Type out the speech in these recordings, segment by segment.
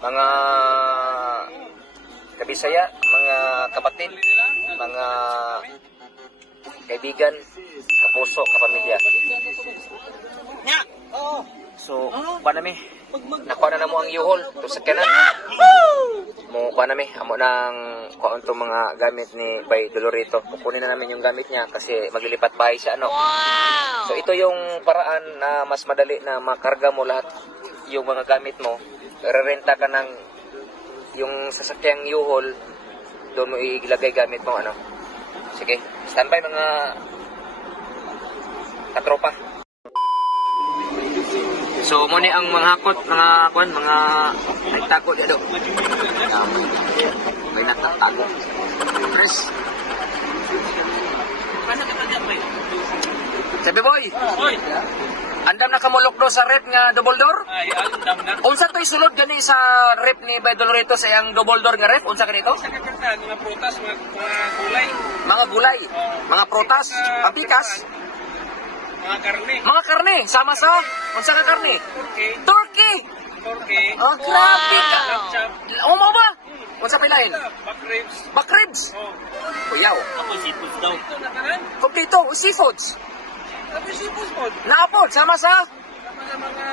Mga kabisaya, mga kapatid, mga kaibigan, kapuso, kapamilya. So, panami, nakuha na mo ang yuhol, to sa kanan. Mo panami, amo nang kuha to mga gamit ni Bay Dolorito. Kukunin na namin yung gamit niya kasi maglilipat bahay siya, ano. So, ito yung paraan na mas madali na makarga mo lahat yung mga gamit mo. Rerenta ka ng yung sasakyang yuhol, doon mo ilagay gamit mo, ano. Sige, standby mga katropa. So, muna ang mga hakot, mga nagtago dito. May nagtatago. Press. Sabi boy! Hoy! Andam na kamulok do sa rep nga double door? Ay, andam na. Unsa to'y sulod gani sa rep ni Bay Dolorito sa iyang double door nga rep? Unsa ganito? Sa kakanta, mga prutas, mga gulay. Mga gulay, mga prutas, papikas, Mga karne. mga karne, sama sa unsa ka karne? Okay. Turkey. Okay. Oh, grabe ka. Chop. Umo ba? Unsa pilain? Back ribs. Back ribs. Oh. Kuyaw. Ako seafood daw. Ito na kanan. Kompleto, seafoods. Ano seafood mo? Naapod, sama sa Sama sa mga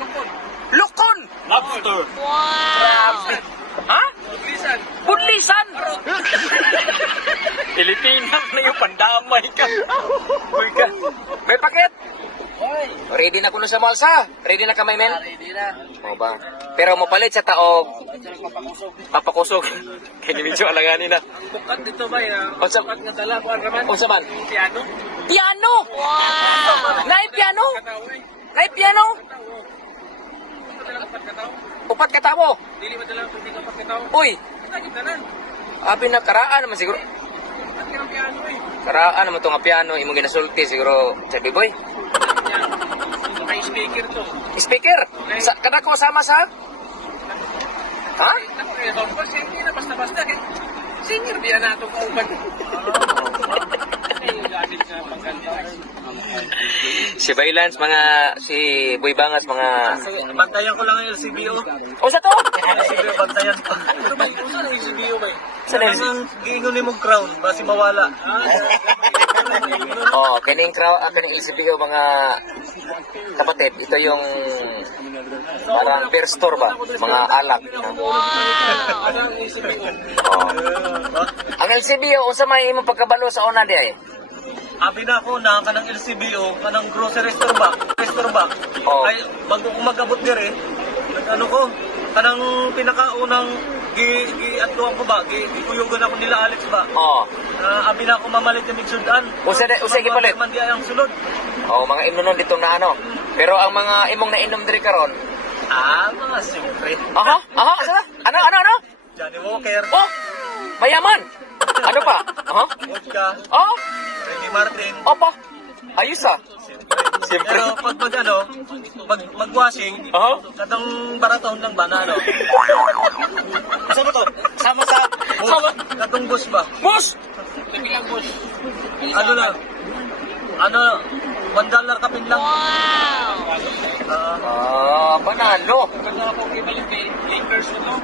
lukon. lukon. Lobster. Grabe. Ha? Budlisan. Budlisan. Pilipinas na yung pandamay ka. Uy ka. May pakit. Hoy. Ready na kuno sa malsa. Ready na ka, may men? Ready na. O ba? Pero mo palit sa taog. Papakusog. Kaya medyo alanganin na. Tukat dito ba yan? Unsa? Tukat nga tala ko raman. Unsa man? Piano. Piano! Wow! Nay piano? Katawoy. Nay piano? Katawo. Upat ka tamo. Dili ba dala kung di ka pagkatawo? Uy, Sakit na nan. abi na karaan naman siguro. At kirang piano eh. Karaan naman to nga piano, imong ginasulti siguro. Sabi boy, Yan. May speaker to. speaker. Sa kada ko sama sa ha? Hindi na basta-basta. Senior biya na ito kung ba't. Si Baylans, si Boy Bangas, mga Bantayan ko lang ang LCBO. o sa to? LCBO, bantayan ko. Ano ba? Kung saan ang LCBO ba? Saan ang Ang giingon ni mong crown, basi mawala. Oh, kining LCPO mga kapatid, ito yung parang beer store ba? Mga alak. Ano ang LCBO? Oh. Ang LCBO, unsa may imong pagkabalo sa una di ay? Abi na ako na kanang LCBO, kanang grocery store ba? Restaurant ba? Oh. Ay, bago ko magabot dire, ano ko, kanang pinakaunang gi-atuan ko ba? Gikuyugan ako nila Alex ba? Oh. Abi na ako mamalit yung midsudan. Usa gipalit. Man di ang sulod. Oh, mga inunon dito na ano. Pero ang mga imong nainom diri karon. Mga siyempre. Aha, asa? Ano? Johnny Walker, Oh, mayaman. Ano pa? Aha. vodka, Oh, Ricky Martin. opa. Ayos ah. Siyempre. Pero pag mag-washing, Aha. katong baraton lang ba na ano? Sama to? Sama sa katong bus ba? Boss! Kapilang bus. Ano lang? $1 kapin lang. Panalo. Kanya po ibalik kay Lakers ito.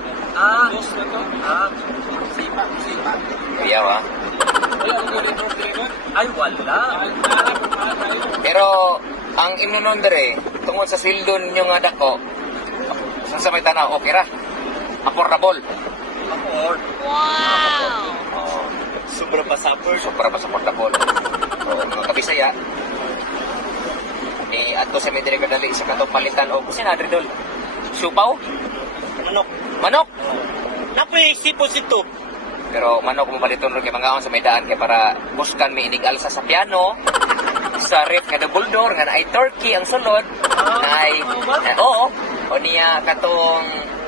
Bus na to. Sipa. Kuya ba? Wala ko dito. Ay, wala. Pero ang inunon dere tungod sa sweldo ninyo nga dako. Sa may tanaw, okay ra. Affordable. Afford. Oh, Sobra pa supper. sobra pa sa affordable. So, mga kabisaya, ato sa may dire kadali sa katong palitan o kusin adre dol. Supaw? Manok. Napoy sipos ito. Pero manok mo paliton ron kay mga on sa may daan kay para buskan may inig alsa sa piano. Sa rep nga double door nga ay turkey ang sulod. Ay oo. O niya katong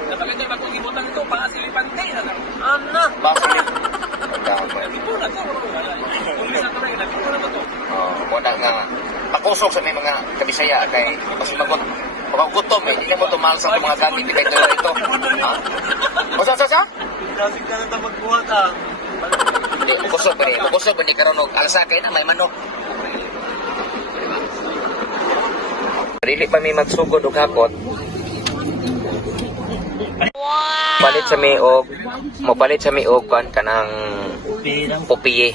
Napakita ba kung ibutan ito pa silipante. Ano? basket. Ito na to. Kung na to na ito na to. Oh, mo na nga. tusok sa may mga kabisaya kay mas magot pagkagutom eh, hindi mo tumal sa mga gamit ni Pedro ito. Ha? Sa? Kasi ka na magbuhat ah. Hindi, kusog ba ni karonog alsa kay na may manok. Dili pa may magsugod og hakot. Palit sa may og mopalit sa may og kan kanang popiye.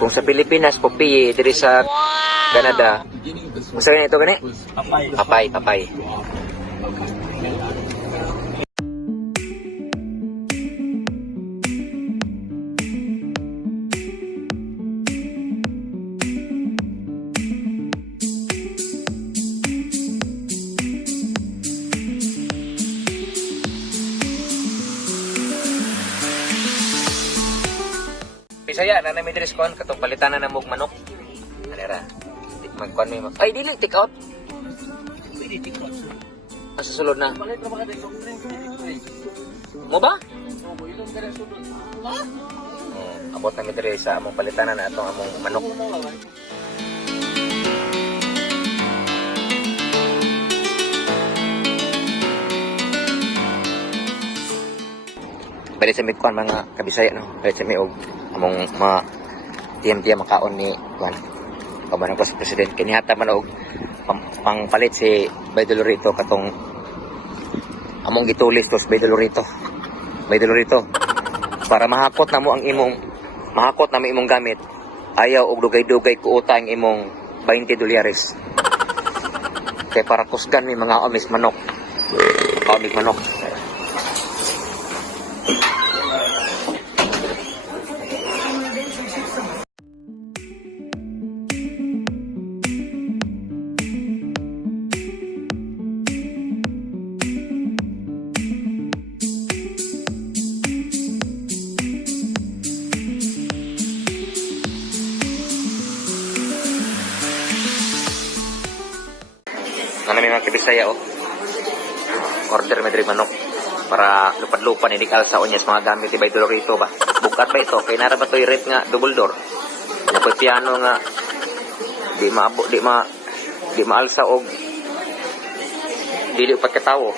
Kung sa Pilipinas popiye diri sa Canada. Usa na ito gani? Papay. Bisaya na namin diri kon katong palitan na namog manok. Anera. Magkuan mi mag. Ay dili take out. Pwede tikot. Sa sulod na. Palit ra ba ka dito? Mo ba? Oo, ilong ka na sunod. Abot namin diri sa among palitanan na atong among manok. Balik sa may kuan mga kabisaya no. Balik sa may og among mga tiyam-tiyam makaon ni kuan. Kaman ko sa president kinihata man og pangpalit si Bay Dolorito katong among gitulis tos Bay Dolorito para mahakot na mo ang imong gamit ayaw og dugay-dugay kuota ang imong $20 kay para kusgan mi mga amis manok Ano may mga kabisaya order may diri manok para lupad-lupad hindi kalsa onyas mga gamit ni Bay Dolorito ba bukat ba ito kay nara ba to i-rate nga double door ano pa piano nga di maalsa og dili upat katawo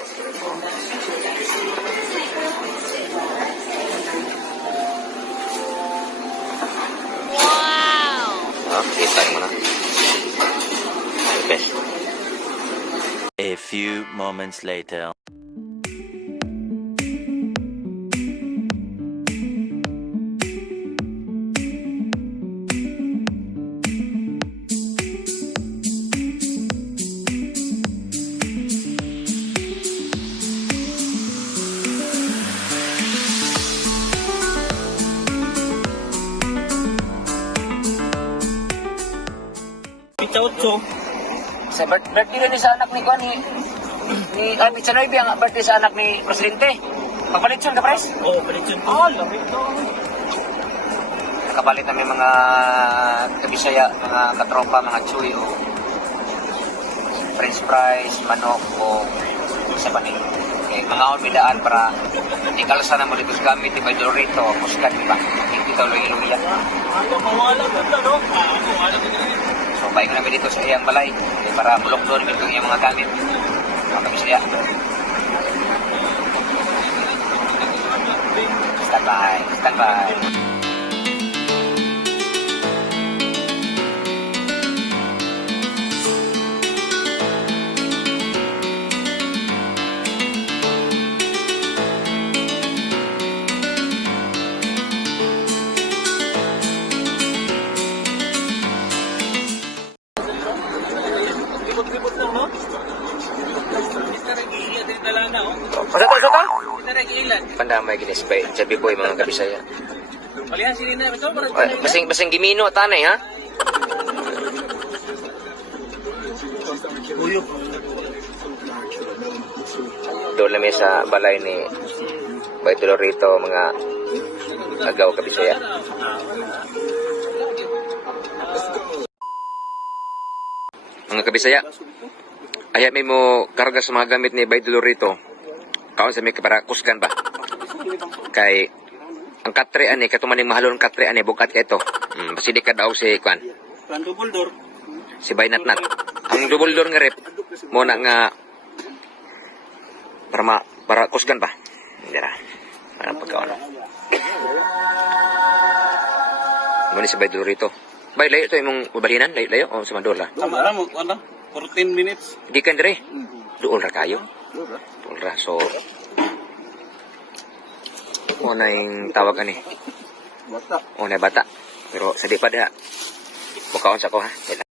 kita mo na best. A few moments later. Pichotso. Sa birthday rin sa anak ni Juan ni Pizza Noy ang birthday sa anak ni Presidente. Papalit siya ka pres? Oo, palit yun. Ah, lamig to. Nakapalit namin mga kabisaya, mga katropa, mga chuy o french fries, manok o sa panin. Okay, mga umidaan para ikalsa na mo dito sa gamit ni Bay Dolorito, kuskan diba? Hindi ito luya-luya. Mawala ko na, no? Mawala ko na. So, baik namin dito sa iyang balay para bulok doon itong iyang mga gamit. Mga kabisaya. Stand by. Libot-libot lang, no? Kita nag-iilan din talana, oh. Masata? Kita nag-iilan. Pandamay ginispay. Sabi ko yung mga kabisaya. Palihan sila na. Ito, marag Basing gimino tanay ha? Uyok. Doon namin sa balay ni Bay Dolorito, mga agaw kabisaya. Mga kabisaya, ayat may mo karga sa mga gamit ni Bay Dolorito. Kaon sa may para kusgan ba? Kay ang katre ani katumaning mahalon katre ani bukat ka ito. Basili ka daw si Kwan. Kan double door. Si Bay Natnat. Ang double door nga rep mo na nga para kusgan pa. Hindi na. Para pagkaano. Mo ni si Bay Dolorito. Bay, layo ito imong ubalinan? Layo? O sa Mandula? Sama ra mo, ano? 14 minutes. Di ka dire. Doon ra kayo. Doon ra. So, mo na yung tawag ani. Bata. O na bata. Pero sa di pa diha. Bukaon sa ko ha. Wait lang.